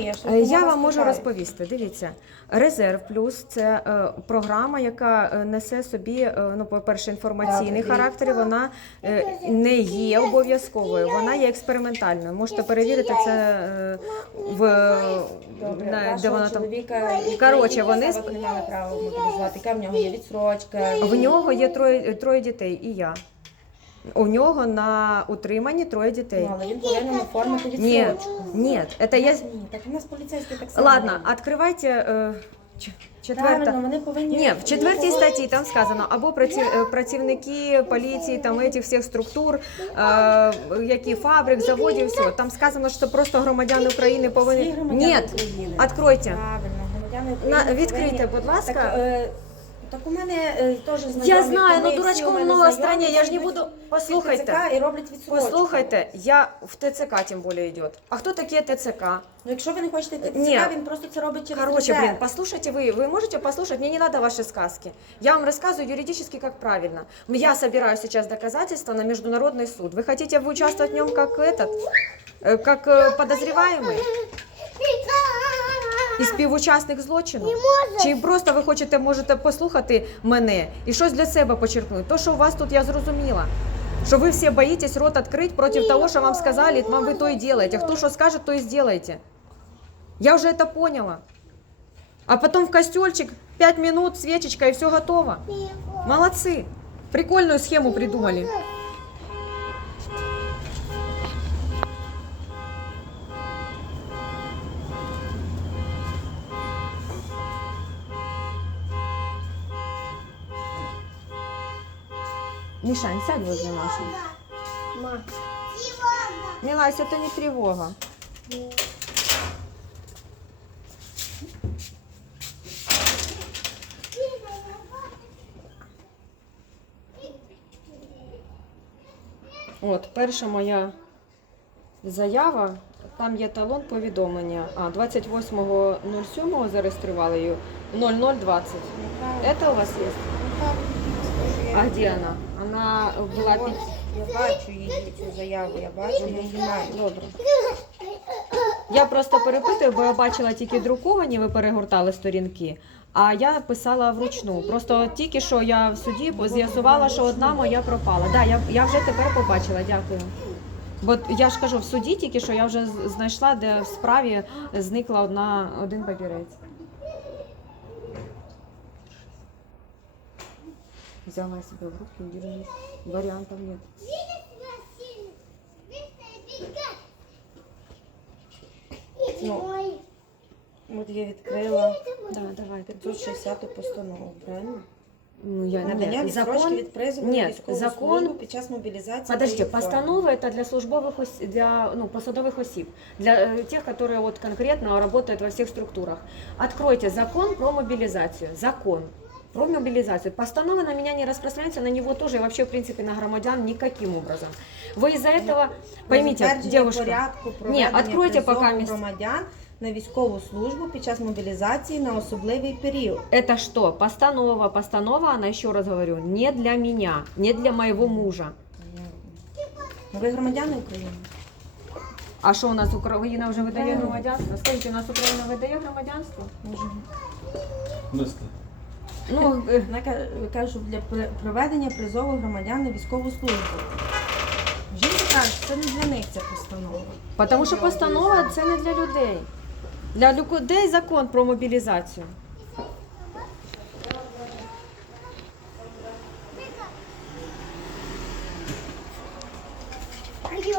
Е, Я вам можу розповісти. Дивіться, резерв плюс це е, програма, яка е, несе собі, е, ну, по-перше, інформаційний характер. і Вона е, не є обов'язковою, вона є експериментальною. Можете перевірити це е, в на, де вона там. Коротше, вони не мали права мобілізувати. В нього є відсрочка? В нього є троє троє дітей, і я. У нього на утриманні троє дітей. Ну, але він повинен оформити Ні, відсрочку. ні, це я. Ні, так у нас поліцейські так само. Ладно, роблять. відкривайте е, ч- четверта. Вони повинні... Ні, в четвертій статті там сказано або праці- е, працівники поліції, там этих всіх структур, е, які фабрик, заводів, все. Там сказано, що просто громадяни України Всі повинні. громадяни Ні, України. відкрийте. Правильно, громадяни На, відкрийте, повинні- будь ласка. Так, е, так у мене е, теж знайомі. Я знаю, коли ну всі у дурачком мене много знайомі, стране, я ж не йдуть буду. в Послухайте. ТЦК і роблять відсрочку. Послухайте, я в ТЦК тим більше йде. А хто такі ТЦК? Ну, якщо ви не хочете йти в Ні. ТЦК, він просто це робить через Короче, резерв. блин, послушайте вы, вы можете послушать, мне не надо ваши сказки. Я вам рассказываю юридически, как правильно. Я собираю сейчас доказательства на международный суд. Вы хотите вы участвовать в нем как этот, э, как э, подозреваемый? І співучасник злочину? Чи просто ви хочете, можете послухати мене і щось для себе почерпнути? То, що у вас тут я зрозуміла. Що ви всі боїтесь рот відкрити проти того, що вам сказали, вам ви то і делаете. Хто що скаже, то і сделаете. Я уже это поняла. А потом в костельчик, 5 минут, свечечка и все готово. Молодцы. Прикольную схему придумали. Мишань, сядь возле Маши. Милась, это не тревога. От, перша моя заява, там є талон повідомлення. А, 28.07 зареєстрували її 0020. Это у вас есть? А где она? Она была Ось, під... Я бачу її цю заяву, я бачу, я маю. Добре. Я просто перепитую, бо я бачила тільки друковані, ви перегортали сторінки. А я писала вручну. Просто тільки що я в суді з'ясувала, що одна моя пропала. Да, я, я вже тепер побачила, дякую. Бо я ж кажу, в суді тільки що я вже знайшла, де в справі зникла одна один папірець. Взяла себе в руки, удивилась. Варіантів нет. Ну, от я відкрила Да, давайте. 560 постанову, правильно? Ну, я Надання не відсрочки закон. від призову Ні, на військову закон- службу під час мобілізації. Подожди, та її форми. постанова это для службовых ос- для ну, посадовых осіб, для э, тех, которые вот конкретно работают во всех структурах. Откройте закон про мобилизацию. Закон про мобилизацию. Постанова на меня не распространяется, на него тоже и вообще, в принципе, на громадян никаким образом. Вы из-за этого, поймите, Затвердження девушка, порядку Ні, проведення відкройте призову поки місць. громадян на військову службу під час мобілізації на особливий період. это что? Постанова, постанова, она, еще раз говорю, не для меня, не для моего мужа. Ну, Ви громадяни України? А що у нас Україна вже видає Правильно. громадянство? Скажіть, у нас Україна видає громадянство? Може. Мисти. Ну, е, кажу, для проведення призову громадян на військову службу. Жінка каже, це не для них ця постанова. Тому що постанова це не для людей. Для людей закон про мобілізацію. Собі